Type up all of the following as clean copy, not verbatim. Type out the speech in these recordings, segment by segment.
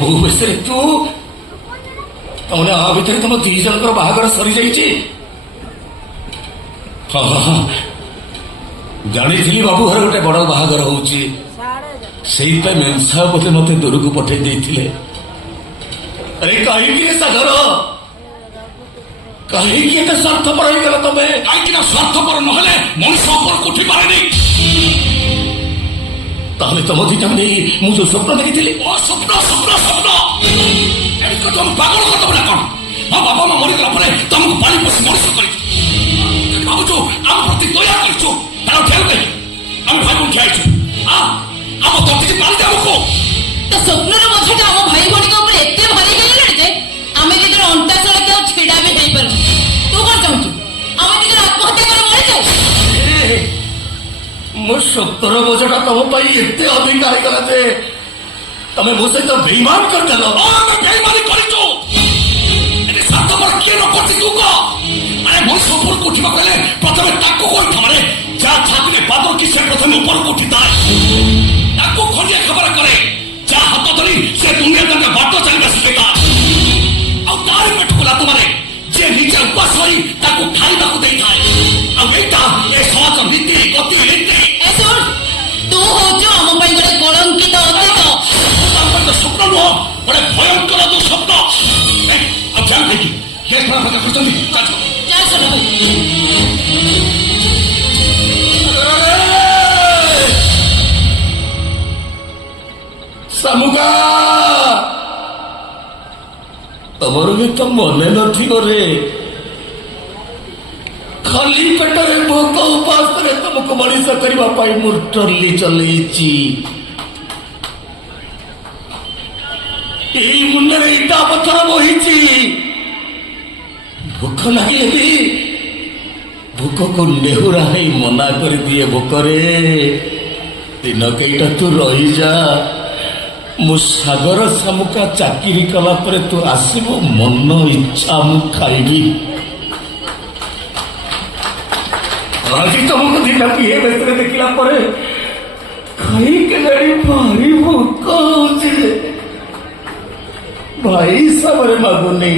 ବହୁ ବେଶରେ ତୁ ତାମାନେ ଆ ଭିତରେ ତମ ଦି ଜଣଙ୍କର ବାହାଘର ସରିଯାଇଛି। ହଁ ହଁ ହଁ ଜାଣିଥିଲି ବାବୁ ଘରେ ଗୋଟେ ବଡ ବାହାଘର ହଉଛି, ସେଇଥିପାଇଁ ମେମ୍ସା ବୋଧେ ମତେ ଦୂରକୁ ପଠେଇ ଦେଇଥିଲେ। ଆରେ କାହିଁକି ସାଗର, କାହିଁକି ଏତେ ସ୍ୱାର୍ଥପର ହେଇଗଲ ତମେ? କାହିଁକି ନା ସ୍ୱାର୍ଥପର ନହେଲେ ମଣିଷ ଉପରକୁ ଉଠି ପାରେନି। ତାହେଲେ ତମ ଦିଟା ନେଇ ମୁଁ ଯୋଉ ସ୍ୱପ୍ନ ଦେଖିଥିଲି, ସ୍ୱପ୍ନ ସ୍ୱପ୍ନ ସ୍ୱପ୍ନ ଏମିତି ତମେ ପାଗଳ କରିଦବ ନା କଣ? ମୋ ବାବା ମା ମରିଗଲା ପରେ ତମକୁ ପାଣି ପୋଷି ମଣିଷ କରିଛୁ, ଭାବୁଛୁ ଆମ ପ୍ରତି ଦୟା କରିଛୁ। ତାର ଠେଲ କାହିଁକି? ଆମେ ଭାଇ ଭଉଣୀ ଠିଆ ହେଇଛୁ, ଆମ ତଟିକି ପାଣି ଦେ ଆମକୁ। ତ ସ୍ୱପ୍ନର ବୋଝଟା ଆମ ଭାଇ ଭଉଣୀଙ୍କ ଉପରେ ଏତେ ଭାରି ହେଇଗଲାଣି ଯେ ଆମେ ଦି ଜଣ ଅଣ୍ଟା ସଳକି ଆଉ ଛିଡା ବି ହେଇପାରୁଛୁ। ତୁ କଣ ଚାହୁଁଛୁ ଆମେ ଦି ଜଣ ଆତ୍ମହତ୍ୟା କରି ମରିଯାଉ? ମୋ ସତ୍ୟର ବୋଝଟା ତମ ପାଇଁ ଏତେ ଅଧିକ ହେଇଗଲା ଯେ ତମେ ମୋ ସହିତ ବେଇମାନ କରିଦେଲ। ଆମେ ବେଇମାନି କରିଛୁ। ଏଠି ସ୍ୱାର୍ଥପର କିଏ ନ କରିଛି ତୁ କହ? ଆରେ ମଣିଷ ଉପରକୁ ଉଠିବାକୁ ହେଲେ ପ୍ରଥମେ ତାକୁ କହିଥା, ମାନେ ଯାହା ଛାତିରେ ପାଦ କି ସେ ପ୍ରଥମେ ଉପରକୁ ଉଠିଥାଏ, ତାକୁ ଖଣ୍ଡିଆ ଖବର କରେ, ଯାହା ହାତ ଧରି ସେ ଦୁନିଆ ତାଙ୍କ ବାଟ ଚାଲିବା ଶିଖେଇଥାଏ, ଆଉ ତାରି ପେଟକୁ ଲାତ ମାରେ ଯିଏ ନିଜେ ଉପାସ ହୋଇ ତାକୁ ଖାଇବାକୁ ଦେଇଥାଏ। ଆଉ ଏଇଟା ଏ ସମାଜ ନୀତି ଗତି ନୀତି। ତୁ ହଉଛୁ ଆମ ପାଇଁ ଗୋଟେ କଳଙ୍କିତ ଅତୀତ। ସ୍ୱପ୍ନ ନୁହଁ, ଗୋଟେ ଭୟଙ୍କର ଦୁଃସ୍ୱପ୍ନ। ଆଉ ଯାହା ଖାଇକି ଗ୍ୟାସ୍ ଫାଙ୍କା କରୁଛନ୍ତି ଶାମୁକା, ତମର ବି ତ ମନେ ନଥିବ ରେ, ଖାଲି ପେଟରେ ଭୋକ ଉପାସରେ ତମକୁ ମଣିଷ କରିବା ପାଇଁ ମୁଁ ଟ୍ରଲି ଚଲେଇଛି। ଏଇ ମୁଣ୍ଡରେ ଇଟା ପଥର ବୋହିଛି। ଭୋକ ଲାଗିଲେ ବି ଭୋକକୁ ନେହୁରା ହେଇ ମନା କରିଦିଏ। ଭୋକରେ ଦିନ କେଇଟା ତୁ ରହିଯା, ମୁଁ ସାଗର ଶାମୁକା ଚାକିରି କଲା ପରେ ତୁ ଆସିବୁ, ମନ ଇଚ୍ଛା ମୁଁ ଖାଇବି। ଆଜି ତମକୁ ଦିନ କିଏ ବେଶରେ ଦେଖିଲା ପରେ ଖାଇକି ଜାଣି ଭାରି ଭୋକ ହଉଛି। ଭାଇ ହିସାବରେ ମାଗୁନି,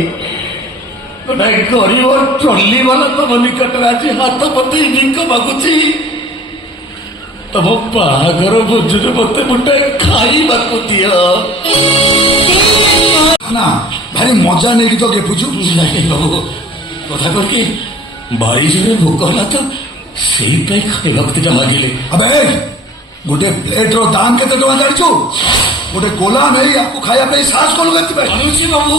ଗୋଟେ ଗରିବ ଟ୍ରଲି ବାଲା ତମ ନିକଟରେ ଆଜି ହାତ ପତେଇ ଭିକ ମାଗୁଛି। ତମ ବାହାଘର ଭୋଜିରେ ମତେ ଗୋଟେ ଖାଇବାକୁ ଦିଅ ନା। ଭାରି ମଜା ନେଇକି ତ ଗେପୁଛୁ। ନାଇଁ ବାବୁ, କଥା କରିକି ଭାରି ଜୋରେ ଭୋକ ହେଲା ତ ସେଇପାଇଁ ଖାଇବାକୁ ଦିଟା ମାଗିଲେ। ଆବେ ଗୋଟେ ପ୍ଲେଟର ଦାମ କେତେ ଟଙ୍କା ଜାଣିଛୁ? ଗୋଟେ ଗୋଲାମ ହେଇ ଆକୁ ଖାଇବା ପାଇଁ ସାହସ କଲୁ କେଥିପାଇଁ? ମାନୁଛି ବାବୁ,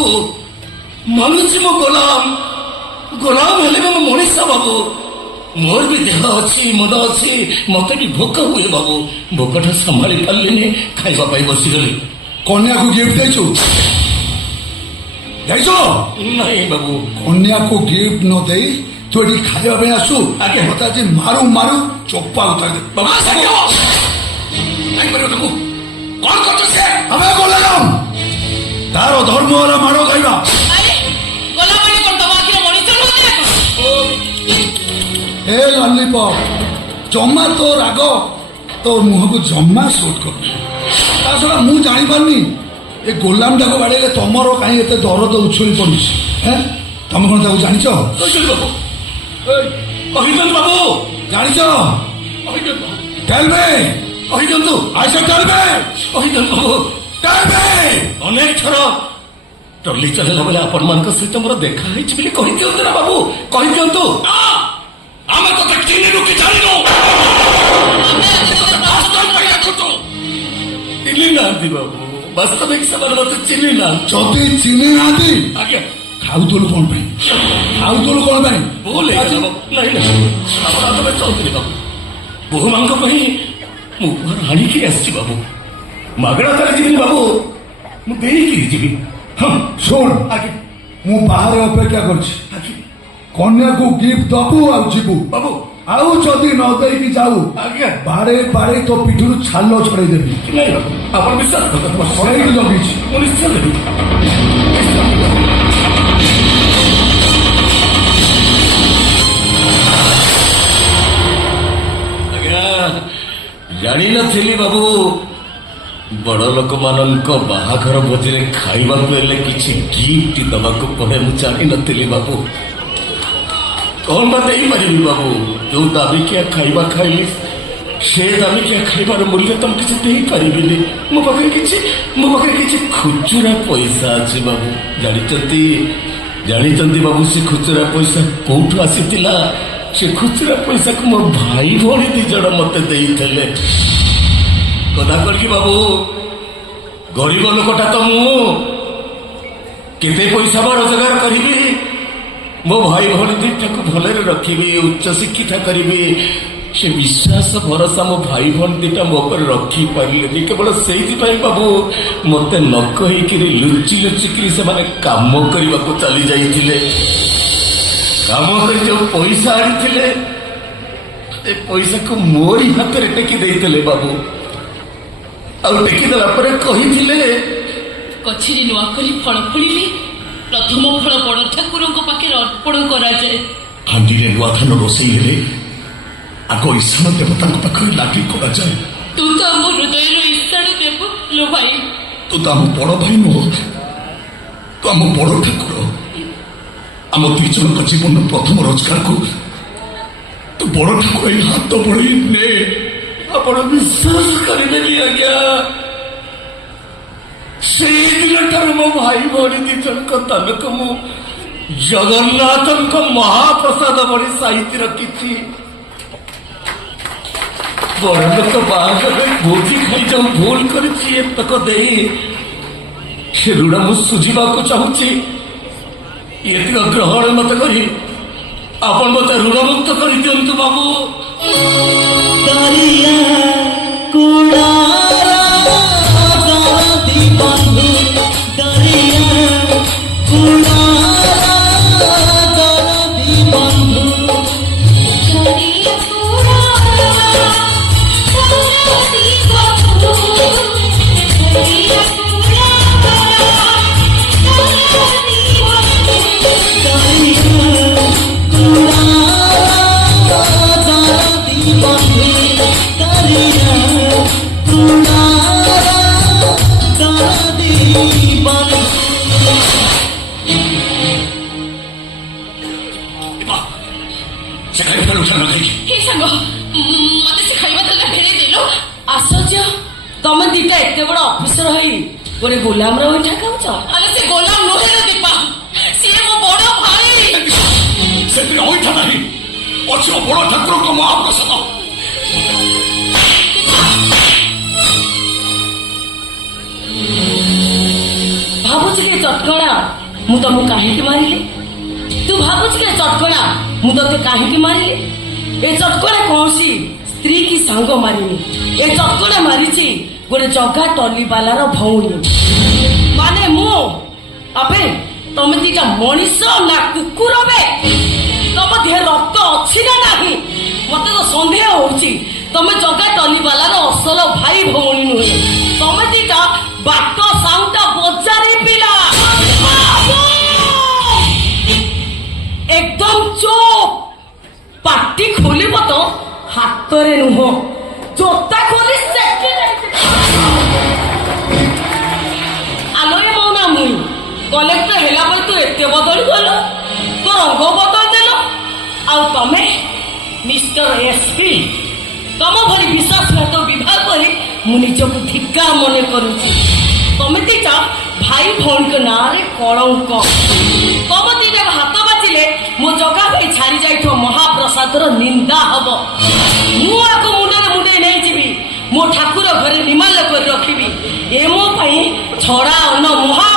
ମାନୁଛି ମୋ ଗୋଲାମ ହେଲେ ବି ମୁଁ ମଣିଷ ବାବୁ। ମୋର ବି ଦେହ ଅଛି, ମନ ଅଛି, ମତେ ବି ଭୋକ ହୁଏ ବାବୁ। ଭୋକଟା ସମ୍ଭାଳି ପାରିଲିନି, ଖାଇବା ପାଇଁ ବସିଗଲି। କନ୍ୟାକୁ ଗିଫ୍ଟ ଦେଇଛୁ? ଯାଇଛୁ? ନାଇଁ ବାବୁ। କନ୍ୟାକୁ ଗିଫ୍ଟ ନ ଦେଇ ତୁ ଏଠି ଖାଇବା ପାଇଁ ଆସୁ? ଆଜ୍ଞା। ମତେ ଆଜି ମାରୁ ମାରୁ ଚୋପା ଉତାରି କଣ କରୁଛ ସେ? ଆମେ ଗୋଲାମ, ତାର ଧର୍ମ ହେଲା ମାଡ଼ ଖାଇବା। ଏ ଲଲିପପ, ଜମା ତୋ ରାଗ ତୋ ମୁହଁକୁ ଜମା ସୁଟ୍ କରୁନି। ତା ଛଡା ମୁଁ ଜାଣିପାରୁନି ଏ ଗୋଲାମଟାକୁ ବାଡେଇଲେ ତମର କାହିଁ ଏତେ ଦରଦ ଉଛୁଳି ପଡୁଛି? ତମେ କଣ ତାକୁ ଜାଣିଛ? କହିଦିଅନ୍ତୁ ବାବୁ, ଜାଣିଛ? ଟେଲ୍ ମି, କହିଦିଅନ୍ତୁ। ଆଇସା ଟେଲ୍ ମି, କହିଦିଅନ୍ତୁ ବାବୁ। Tell me. ଅନେକ ଥର ଟ୍ରଲି ଚଲେଇଲା ବେଳେ ଆପଣମାନଙ୍କ ସହିତ ମୋର ଦେଖା ହେଇଛି ବୋଲି କହିଦିଅନ୍ତୁ ନା ବାବୁ, କହିଦିଅନ୍ତୁ। ଆମେ ତତେ ଚିହ୍ନିନୁ କି ଜାଣିନୁ? ଚିହ୍ନି ନାହାନ୍ତି ବାବୁ, ବାସ୍ତବିକ ସେମାନେ ମତେ ଚିହ୍ନି ନାହାନ୍ତି। ଯଦି ଚିହ୍ନି ନାହାନ୍ତି ଆଜ୍ଞା, ଖାଉଥିଲୁ କଣ ପାଇଁ? ଖାଉଥିଲୁ କଣ ପାଇଁ? ଭୁଲ ହେଇଗଲା ବାବୁ। ନାଇଁ ନାଇଁ, ଆପଣ ତମେ ଚାହୁଁଥିଲି ବାବୁ, ବୋହୂମାନଙ୍କ ପାଇଁ ମୁଁ ଉପହାର ଆଣିକି ଆସିଛି ବାବୁ। ମାଗଣା ତାର ଯିବିନି ବାବୁ, ମୁଁ ଦେଇକିରି ଯିବି। ହଁ ଶୁଣ, ଆଜ୍ଞା ମୁଁ ବାହାରେ ଅପେକ୍ଷା କରିଛି। ଆଜ୍ଞା କନ୍ୟାକୁ ଗିଫ୍ଟ ଦବୁ ଆଉ ଯିବୁ। ବାବୁ। ଆଉ ଯଦି ନ ଦେଇକି ଯାଉ, ଆଜ୍ଞା ବାଡେଇ ବାଡେଇ ତୋ ପିଠରୁ ଛାଲ ଛଡେଇ ଦେବି। ନାଇଁ ବାବୁ, ଆପଣ ବିଶ୍ୱାସ କରନ୍ତୁ, ଛଡେଇକି ଜଗିଛି। ମୁଁ ନିଶ୍ଚୟ ଦେବି। ଆଜ୍ଞା, ଜାଣିନଥିଲି ବାବୁ ବଡ ଲୋକମାନଙ୍କ ବାହାଘର ଭୋଜିରେ ଖାଇବାକୁ ହେଲେ କିଛି ଗିଫ୍ଟ ଦେବାକୁ ପଡେ ମୁଁ ଜାଣିନଥିଲି ବାବୁ। କଣ ବା ଦେଇପାରିବି ବାବୁ? ଯୋଉ ଦାମିକିଆ ଖାଇବା ଖାଇଲି ସେ ଦାମିକିଆ ଖାଇବାର ମୂଲ୍ୟ ତ ମୁଁ କିଛି ଦେଇପାରିବିନି। ମୋ ପାଖରେ କିଛି ଖୁଚୁରା ପଇସା ଅଛି ବାବୁ। ଜାଣିଛନ୍ତି ବାବୁ ସେ ଖୁଚୁରା ପଇସା କୋଉଠୁ ଆସିଥିଲା? ସେ ଖୁଚୁରା ପଇସାକୁ ମୋ ଭାଇ ଭଉଣୀ 2 ଜଣ ମତେ ଦେଇଥିଲେ। କଥା କରିକି ବାବୁ, ଗରିବ ଲୋକଟା ତ ମୁଁ, କେତେ ପଇସା ବା ରୋଜଗାର କରିବି? ମୋ ଭାଇ ଭଉଣୀ 2ଟାକୁ ଭଲରେ ରଖିବି, ଉଚ୍ଚ ଶିକ୍ଷିତ କରିବି। ସେ ବିଶ୍ୱାସ ଭରସା ମୋ ଭାଇ ଭଉଣୀ 2ଟା ମୋ ଉପରେ ରଖିପାରିଲେନି। କେବଳ ସେଇଥିପାଇଁ ବାବୁ ମତେ ନ କହିକିରି ଲୁଚିକିରି ସେମାନେ କାମ କରିବାକୁ ଚାଲି ଯାଇଥିଲେ। କାମ କରି ଯୋଉ ପଇସା ଆଣିଥିଲେ ଏ ପଇସାକୁ ମୋରି ହାତରେ ଟେକି ଦେଇଥିଲେ ବାବୁ। ଆଉ ଟେକିଦେଲା ପରେ କହିଥିଲେ, ଗଛରେ ନୂଆ କରି ଫଳ ଫଳିଲେ ପ୍ରଥମ ଫଳ ବଡ଼ ଠାକୁରଙ୍କ ପାଖରେ ଅର୍ପଣ କରାଯାଏ। ହାଣ୍ଡିରେ ନୂଆ ଧାନ ରୋଷେଇ ହେଲେ ଆଗ ଈଶାନ ଦେବତାଙ୍କ ପାଖରେ ଲାଗି କରାଯାଏ। ତୁ ତ ଆମ ହୃଦୟର ଈଶାନ ଦେବ ଲୋ ଭାଇ। ତୁ ତ ଆମ ବଡ ଭାଇ ନୁହଁ, ତୁ ଆମ ବଡ ଠାକୁର। ଆମ 2 ଜଣଙ୍କ ଜୀବନ ପ୍ରଥମ ରୋଜଗାରକୁ ତୁ ବଡ ଠାକୁର ଏଇ ହାତ ବଢେଇ ନେ। ଆପଣ ବିଶ୍ୱାସ କରିବେନି ଆଜ୍ଞା, ସେଇ ଦିନଠାରୁ ମୋ ଭାଇ ଭଉଣୀ 2 ଜଣଙ୍କ ତନକୁ ମୁଁ ଜଗନ୍ନାଥଙ୍କ ମହାପ୍ରସାଦ ଭଳି ସାଇତି ରଖିଛି। ବଡ ଲୋକ ବାହାଘରରେ ଭୋଜି ଖାଇ ଯୋଉ ଭୁଲ କରିଛି ଏତକ ଦେଇ ସେ ଋଣ ମୁଁ ସୁଝିବାକୁ ଚାହୁଁଛି। ଏତିକ ଗ୍ରହଣ ମତେ କରି ଆପଣ ମତେ ଋଣମୁକ୍ତ କରିଦିଅନ୍ତୁ ବାବୁ। दरिया कुड़ारा दादी बंधु, दरिया कुड़ारा दादी बंधु। दरिया कुड़ारा दादी बंधु, दरिया कुड़ारा दादी बंधु। दरिया कुड़ारा दादी बंधु, दरिया कुड़ारा दादी बंधु। ସେ ଖାଇବା ଉଠା ନ ଖାଇକି हे सांग मते से खाଇବା ଦେଲା ଭେରେ ଦେଲ। ଆଶ୍ଚର୍ଯ୍ୟ, ତମେ 2ଟା ଏତେ ବଡ ଅଫିସର ହେଇ ଗୋଟେ ଗୋଲାମର ହୋଇଠା ଖାଉଛ? ଆରେ ସେ ଗୋଲାମ ନୁହେଁ ରେ ଦୀପା, ସିଏ ମୋ ବଡ ଭାଇ। ସେଥିରେ ଅଇଠା ନାହିଁ, ଅଛି ମୋ ବଡ ଠାକୁରଙ୍କ ମହାପ୍ରସାଦ। ଭାବୁଛି କି ଚଟକଣା ମୁଁ ତମକୁ କାହିଁକି ମାରିଲି? ତୁ ଭାବୁଛି କି ଚଟକଣା ମୁଁ ତତେ କାହିଁକି ମାରିଲି? ଏ ଚଟକଣା କୌଣସି ସ୍ତ୍ରୀ କି ସାଙ୍ଗ ମାରିନି। ଏ ଚଟକଣା ମାରିଛି ଗୋଟେ ଜଗା ଟଲିବାଲାର ଭଉଣୀ। ମାନେ ମୁଁ ଆବେ ତମେ 2ଟା ମଣିଷ ନା କୁକୁର? ବେ ତମ ଦେହରେ ରକ୍ତ ଅଛି ନା ନାହିଁ? ମତେ ତ ସନ୍ଦେହ ହଉଛି ତମେ ଜଗା ଟଲିବାଲାର ଅସଲ ଭାଇ ଭଉଣୀ ନୁହେଁ। ତମେ 2ଟା ବାଟ ସାଉଟା ବଜାରୀ ପିଲା। एकदम चुप, पाटी खोलिब तो हातरे नुह, जोता खोली सेकी आलोए मौना मुई कलेक्टर हेला पर तू एते बदल गलो, तो रंग बदल देलो। आउ तमे मिस्टर एसपी तम भली विश्वासघात विभाग करी मु निजको धिक्का मने करूची। तमे 2टा भाई भौणी के नाँ रे कलंक। तम 2टा हाथ बाजिले मो जगह भाई छाड़ी जाई महाप्रसादर निंदा हब। मु आको मुंडे नहीं जीवी, मो ठाकुर घरे निमाल कर रखी। ए मो छड़ा अन्न महा